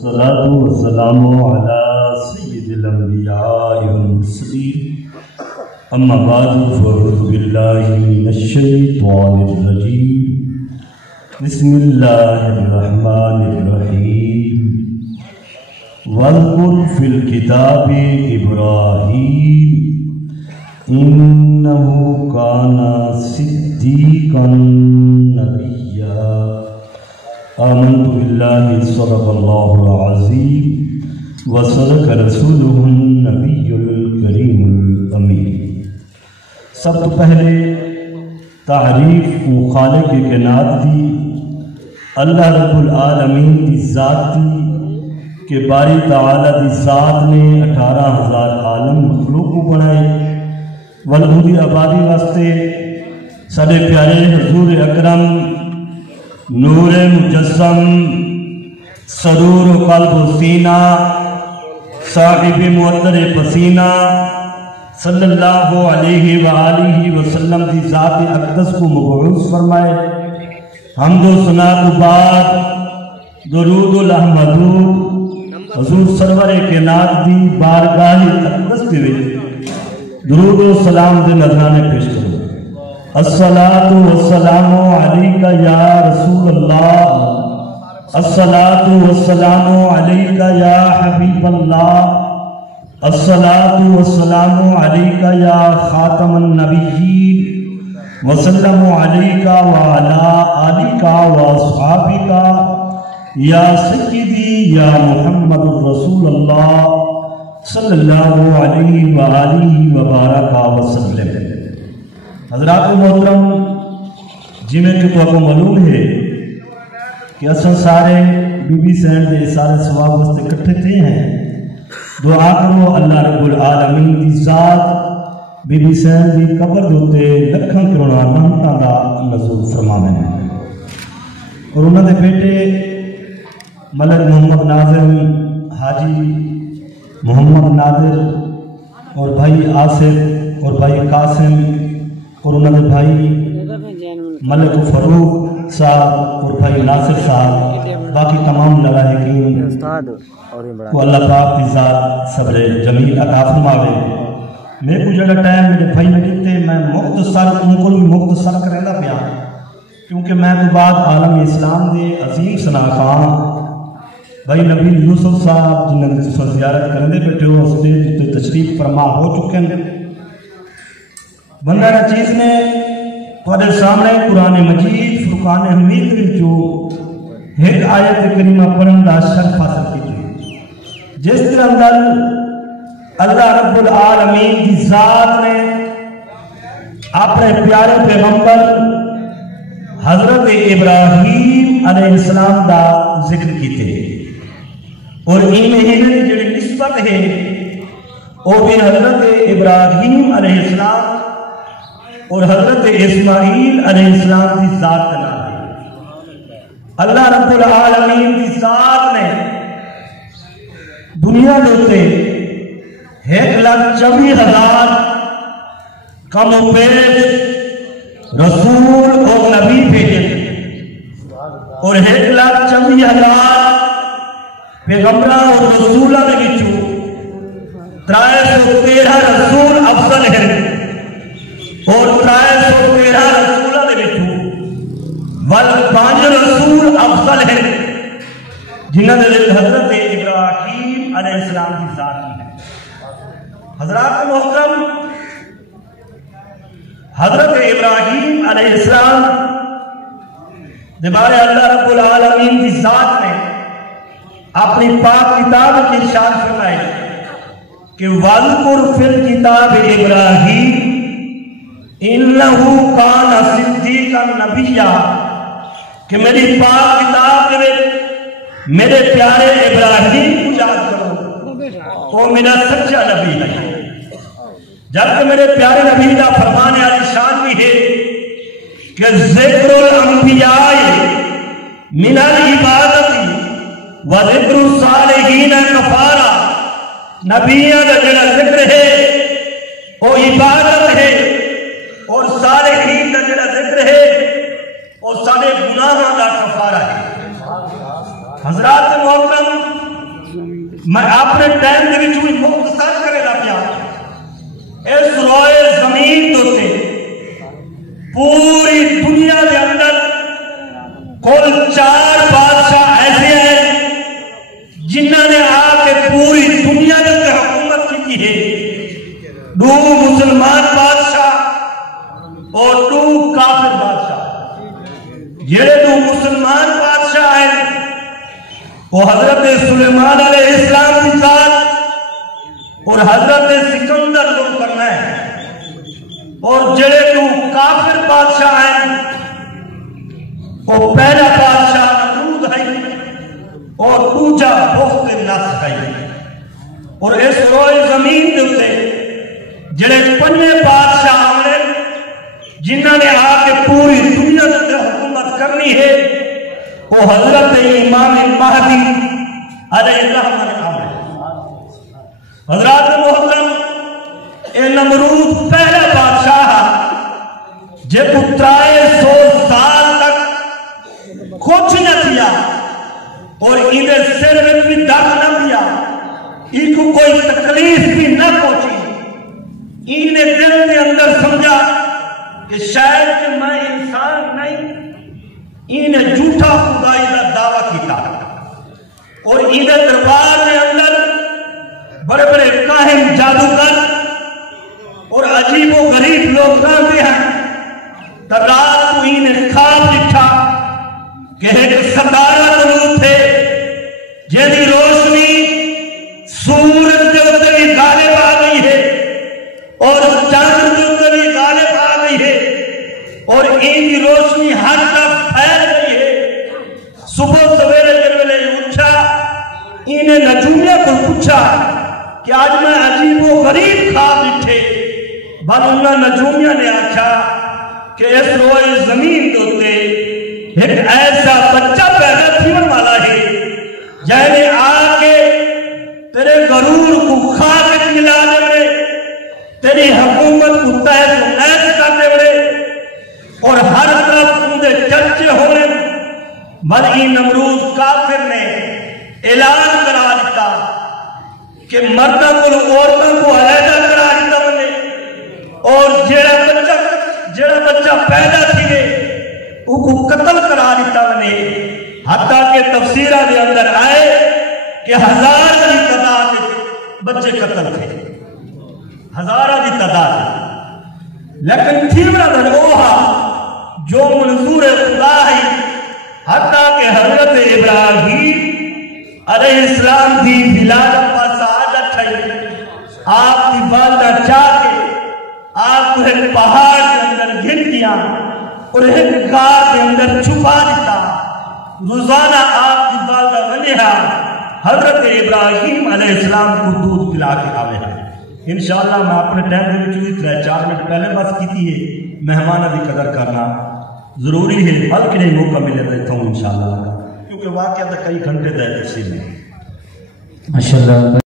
الصلاة والسلام على سيد الأنبياء والمرسلين أما بعد فأعوذ بالله من الشيطان الرجيم بسم الله الرحمن الرحيم واذكر في الكتاب إبراهيم إنه كان صديقا نبيا آمنت بالله صدق الله العظيم وصدق رسوله النبي الكريم الأمين۔ سب تو پہلے تعریف و خالق کائنات دی اللہ رب العالمین دی ذات دی کہ باری تعالی دی ذات نے 18,000 عالم مخلوق کو بنائے والدی آبادی واسطے سارے پیارے حضور اکرم نور مجسم سرور و قلب و سینہ صاحب معطر پسینہ صلی اللہ علیہ وآلہ وسلم دی ذات اقدس کو مبعوث فرمائے۔ حمد و ثنا کو بعد درود و لحمدود حضور سرور کائنات دی بارگاہ اقدس دے درود و سلام دے نذرانے پیش کرو۔ الصلاة والسلام علیکہ یا رسول اللہ، الصلاة والسلام علیکہ یا حبیب اللہ، الصلاة والسلام علیکہ یا خاتم النبیین وسلم علیکہ وعلا آلکہ واصحابکہ یا سیدی یا محمد رسول اللہ صلی اللہ علیہ وآلہ وبارک وسلم۔ حضرات محترم، جی میں کہ تو آپ کو معلوم ہے کہ اصل سارے بی بی سینڈ دے سارے ثواب واسطے اکٹھے تھے ہیں۔ دعا کرو اللہ رب العالمین دی ذات بی بی سینڈ دی قبر دوتے لکھاں کروڑا رحمتاں دا نزول فرماویں۔ اور انہوں نے بیٹے ملک محمد ناظم، حاجی محمد نادر اور بھائی آصف اور بھائی قاسم اور انہوں نے بھائی ملک فروغ صاحب اور بھائی ناصر صاحب باقی تمام لڑاحقین کو اللہ پاک کی ذات صبر جمیل عطا فرماوے۔ میں کو جگہ ٹائم میرے بھائی نے کہتے میں مختصر ان کو بھی مختصر کرنا پیا کیونکہ میں تو بعد عالم اسلام دے عظیم شناخواں بھائی نبیل یوسف صاحب جنہوں نے زیارت کرنے بیٹھے ہو اسٹیج تے تشریف فرما ہو چکے ہیں۔ بندہ چیز نے تھوڑے سامنے قرآن مجید فرقان حمید جو ایک آیت کریمہ پڑھن دا شرف حاصل کی جس کے اندر اللہ رب العالمین کی ذات نے اپنے پیارے پیغمبر حضرت ابراہیم علیہ السلام دا ذکر کیتے اور انہیں جڑی نسبت ہے وہ بھی حضرت ابراہیم علیہ السلام اور حضرت اسماعیل علیہ السلام کی ذات کا نام ہے۔ اللہ رب العالمین کی ذات نے دنیا دیتے 1,24,000 کم و بیش رسول اور نبی بھیجے اور 1,24,000 پیغمبروں اور رسولوں نے بچو 313 رسول افضل ہیں اور 313 رسولوں نے بچو 5 رسول افضل ہیں جنہوں نے حضرت ابراہیم علیہ السلام کی ذات کی ہے۔ حضرات محترم، حضرت ابراہیم علیہ السلام دوبارہ اللہ رب العالمین کی ذات نے اپنی پاک کتاب کی ارشاد فرمائے کہ وَاذْكُرْ فِي الْكِتَابِ إِبْرَاهِيمَ إِنَّهُ كَانَ صِدِّيقًا نَبِيًّا کہ میری پاک کتاب کے میرے پیارے ابراہیم کو یاد کرو وہ میرا سچا نبی ہے۔ جبکہ میرے پیارے نبی کا فرمان علی شان بھی ہے کہ ذکر الانبیاء من العبادت و ذکر الصالحین کفارہ، نبیوں کا جڑا ذکر ہے وہ عبادت ہے اور صالحین کا جڑا ذکر ہے وہ سارے گناہوں کا کفارہ ہے۔ حضرات محترم، میں اپنے ٹائم کے بھی مختصر کرے لا پیا اس روئے زمین دوتے پوری دنیا کے اندر کل 4 بادشاہ ایسے ہیں جنہوں نے آ کے پوری دنیا کے حکومت کی ہے 2 مسلمان بادشاہ اور 2 کافر بادشاہ جڑے 2 مسلمان بادشاہ ہیں وہ حضرت سلیمان علیہ السلام کی ذات اور حضرت سکندر ذو القرنین اور جڑے 2 کافر بادشاہ ہیں وہ پہلا بادشاہ نمرود ہے اور دوجا بخت نصر ہے اور اس روئے زمین دیتے جڑے 5 بادشاہ آنے جنہوں نے آ کے پوری دنیا سے حکومت کرنی ہے وہ حضرت امام مہدی علیہ السلام ہے۔ حضرات محترم اے نمرود پہلا بادشاہ جے پترائے 100 سال تک کچھ نہ کیا اور انہیں سر میں بھی درد نہ دیا ان کو کوئی تکلیف بھی نہ پہنچی انہیں دل کے اندر سمجھا کہ شاید کہ میں انسان نہیں انہیں جھوٹا خدائی کا دعویٰ کیتا اور انہیں دربار کے اندر بڑے بڑے کاہن جادوگر اور عجیب و غریب لوگ رہتے ہیں تو رات کو انہیں خواب دکھا کہ ایک ستارہ طلوع تھے جیسی روشنی سورج کے اوپر بھی غالب آ گئی ہے اور چاند کے اوپر بھی غالب آ گئی ہے اور ان کی روشنی ہر طرف پھیل گئی ہے۔ صبح سویرے جب میں اٹھا انہیں نجومیہ کو پوچھا کہ آج میں عجیب و غریب خواب دکھے بل انہوں نجومیہ نے آکھا کہ اس روئے زمین دوتے ایک ایسا بچہ پیدا تھیون والا ہے جہنے آ کے تیرے غرور کو خاک ملا دے بڑے تیری حکومت کو تحت و نیس کر دے بڑے اور ہر طرف اندھے چرچے ہو رہے بلکہ نمرود کافر نے اعلان کرا دیتا کہ مردہ کو عورتوں کو علیحدہ کرا دیتا بنے اور جڑا بچہ پیدا تھے وہ کو قتل کرا دیتا بنے حتیٰ کہ تفسیرہ دے اندر آئے کہ 1000 کی تعداد بچے قتل تھے 1000 کی تعداد لیکن تھیورا دن اوہا جو منظور خدا ہے حتیٰ کہ حضرت ابراہیم علیہ السلام دی ولادت و سعادت ہے آپ کی والدہ چاہ کے آپ کو ایک پہاڑ کے اندر گر دیا اور ایک غار کے اندر چھپا دیتا روزانہ آپ کی والدہ ونیہا حضرت ابراہیم علیہ السلام کو دودھ پلا کے آوے ہیں۔ انشاءاللہ میں اپنے ٹائم کے بھی 3-4 منٹ پہلے بس کی تھی ہے مہمانہ بھی قدر کرنا ضروری ہے بلکہ نہیں موقع ملے دیتا ہوں انشاءاللہ کیونکہ واقعہ کئی گھنٹے دے تفصیل میں ماشاءاللہ